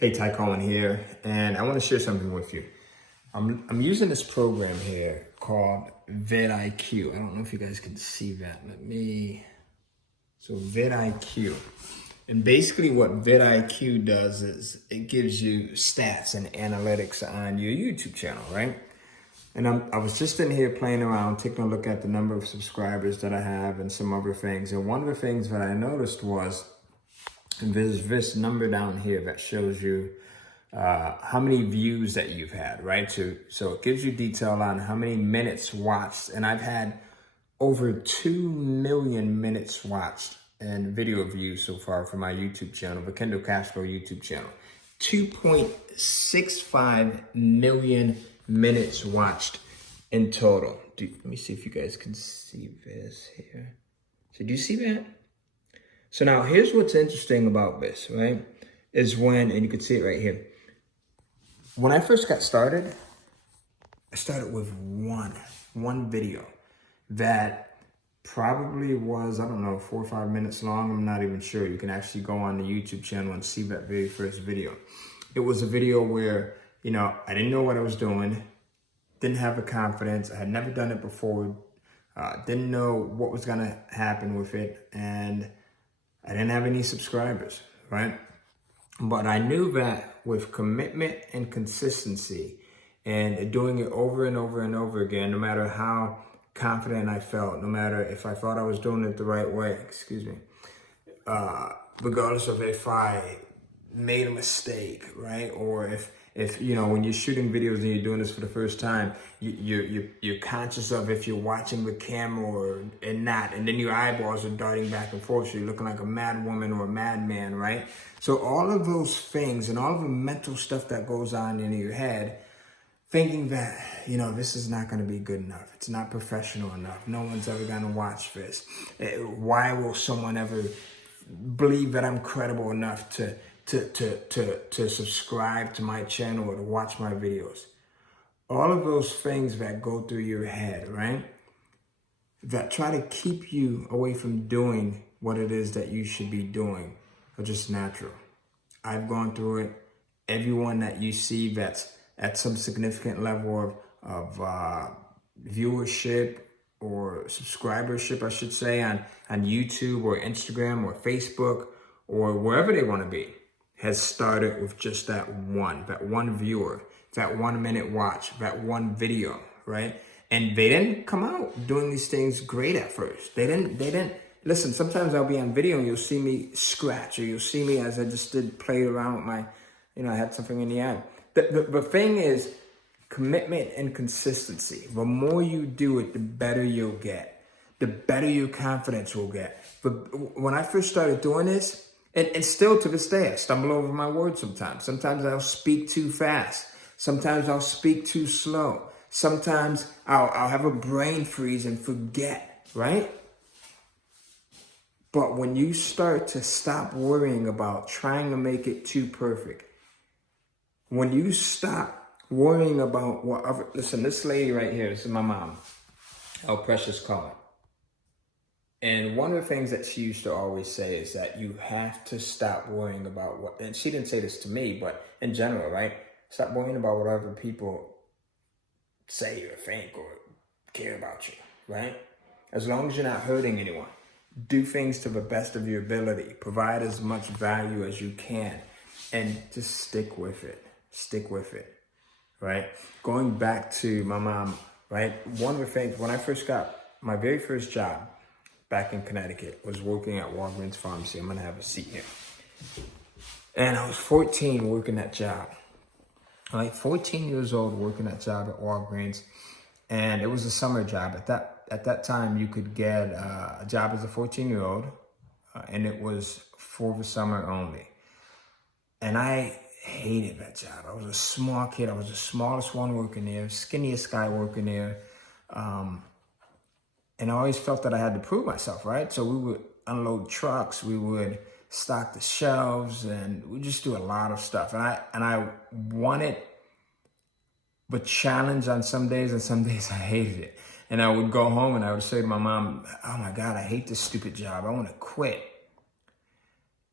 Hey, Ty Cohen here, and I want to share something with you. I'm using this program here called vidIQ. I don't know if you guys can see that. So vidIQ. And basically what vidIQ does is it gives you stats and analytics on your YouTube channel, right? And I was just in here playing around, taking a look at the number of subscribers that I have and some other things. And one of the things that I noticed was there's this number down here that shows you how many views that you've had, right? So it gives you detail on how many minutes watched. And I've had over 2 million minutes watched and video views so far for my YouTube channel, the Kendall Castro YouTube channel. 2.65 million minutes watched in total. Let me see if you guys can see this here. So do you see that? So now here's what's interesting about this, right? Is when, and you can see it right here. When I first got started, I started with one video that probably was, I don't know, 4 or 5 minutes long. I'm not even sure. You can actually go on the YouTube channel and see that very first video. It was a video where, I didn't know what I was doing, didn't have the confidence. I had never done it before, didn't know what was gonna happen with it, and I didn't have any subscribers, right? But I knew that with commitment and consistency and doing it over and over and over again, no matter how confident I felt, no matter if I thought I was doing it the right way, regardless of if I made a mistake, right? Or if when you're shooting videos and you're doing this for the first time, you're conscious of if you're watching the camera and not, and then your eyeballs are darting back and forth, so you're looking like a mad woman or a madman, right? So all of those things and all of the mental stuff that goes on in your head, thinking that, this is not going to be good enough. It's not professional enough. No one's ever going to watch this. Why will someone ever believe that I'm credible enough to subscribe to my channel or to watch my videos? All of those things that go through your head, right? That try to keep you away from doing what it is that you should be doing are just natural. I've gone through it. Everyone that you see that's at some significant level of viewership or subscribership, I should say, on YouTube or Instagram or Facebook or wherever they want to be, has started with just that one viewer, that 1 minute watch, that one video, right? And they didn't come out doing these things great at first. They didn't, listen, sometimes I'll be on video and you'll see me scratch, or you'll see me as I just play around with my, I had something in the eye. The thing is commitment and consistency. The more you do it, the better you'll get. The better your confidence will get. But when I first started doing this, and still to this day, I stumble over my words sometimes. Sometimes I'll speak too fast. Sometimes I'll speak too slow. Sometimes I'll have a brain freeze and forget, right? But when you start to stop worrying about trying to make it too perfect, when you stop worrying about listen, this lady right here, this is my mom, El Precious Cohen. And one of the things that she used to always say is that you have to stop worrying about what, and she didn't say this to me, but in general, right? Stop worrying about what other people say or think or care about you, right? As long as you're not hurting anyone, do things to the best of your ability, provide as much value as you can, and just stick with it. Stick with it, right? Going back to my mom, right? One of the things, when I first got my very first job back in Connecticut, was working at Walgreens Pharmacy. I'm gonna have a seat here. And I was 14 working that job. 14 years old working that job at Walgreens. And it was a summer job. At that time, you could get a job as a 14-year-old, and it was for the summer only. And I hated that job. I was a small kid. I was the smallest one working there, skinniest guy working there. And I always felt that I had to prove myself, right? So we would unload trucks, we would stock the shelves, and we just do a lot of stuff. And I wanted the challenge on some days, and some days I hated it. And I would go home and I would say to my mom, oh my God, I hate this stupid job. I want to quit.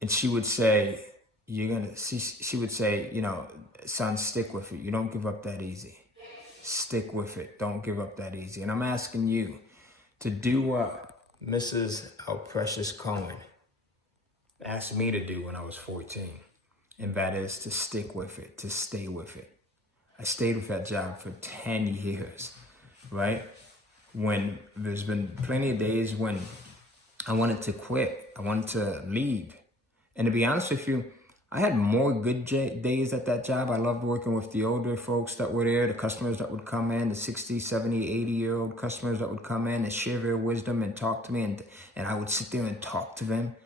And she would say, you're gonna see, she would say, you know, son, stick with it. You don't give up that easy. Stick with it. Don't give up that easy. And I'm asking you to do what Mrs. Our Precious Cohen asked me to do when I was 14. And that is to stick with it, to stay with it. I stayed with that job for 10 years, right? When there's been plenty of days when I wanted to quit, I wanted to leave. And to be honest with you, I had more good days at that job. I loved working with the older folks that were there, the customers that would come in, the 60, 70, 80-year-old customers that would come in and share their wisdom and talk to me, and I would sit there and talk to them.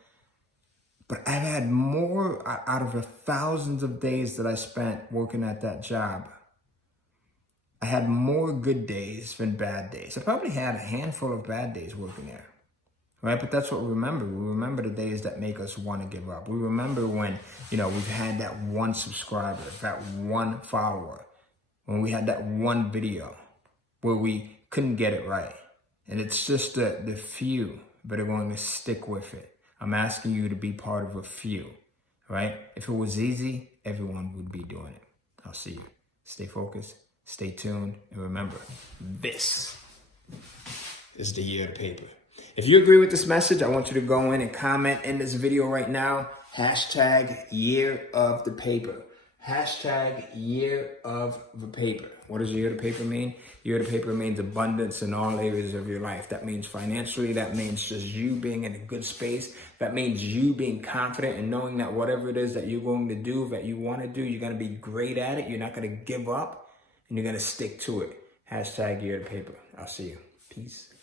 But I've had more out of the thousands of days that I spent working at that job. I had more good days than bad days. I probably had a handful of bad days working there, right? But that's what we remember. We remember the days that make us want to give up. We remember when, you know, we've had that one subscriber, that one follower, when we had that one video where we couldn't get it right. And it's just the few that are going to stick with it. I'm asking you to be part of a few, right? If it was easy, everyone would be doing it. I'll see you. Stay focused, stay tuned, and remember, this is the year of the paper. If you agree with this message, I want you to go in and comment in this video right now, hashtag year of the paper. Hashtag year of the paper. What does year of the paper mean? Year of the paper means abundance in all areas of your life. That means financially. That means just you being in a good space. That means you being confident and knowing that whatever it is that you're going to do, that you want to do, you're going to be great at it. You're not going to give up and you're going to stick to it. Hashtag year of the paper. I'll see you. Peace.